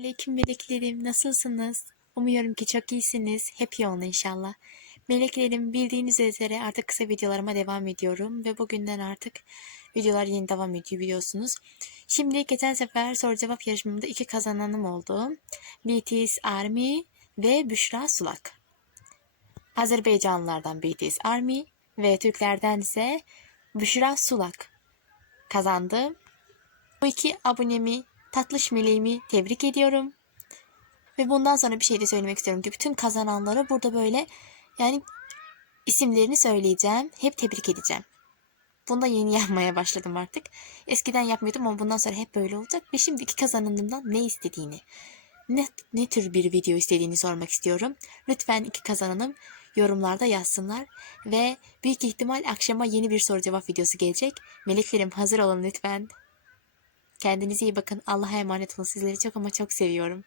Aleyküm meleklerim, nasılsınız? Umuyorum ki çok iyisiniz. Hep iyi olun inşallah. Meleklerim bildiğiniz üzere artık kısa videolarıma devam ediyorum ve bugünden artık videolar yeni devam ediyor biliyorsunuz. Şimdi geçen sefer soru cevap yarışmamda iki kazananım oldu. BTS Army ve Büşra Sulak. Azerbaycanlılardan BTS Army ve Türklerden ise Büşra Sulak kazandı. Bu iki abonemi, tatlış meleğimi tebrik ediyorum. Ve bundan sonra bir şey de söylemek istiyorum ki bütün kazananları burada böyle yani isimlerini söyleyeceğim. Hep tebrik edeceğim. Bunu da yeni yapmaya başladım artık. Eskiden yapmıyordum ama bundan sonra hep böyle olacak. Ve şimdiki kazananımdan ne istediğini, ne, ne tür bir video istediğini sormak istiyorum. Lütfen iki kazananım yorumlarda yazsınlar. Ve büyük ihtimal akşama yeni bir soru cevap videosu gelecek. Meleklerim hazır olun lütfen. Kendinize iyi bakın. Allah'a emanet olun. Sizleri çok ama çok seviyorum.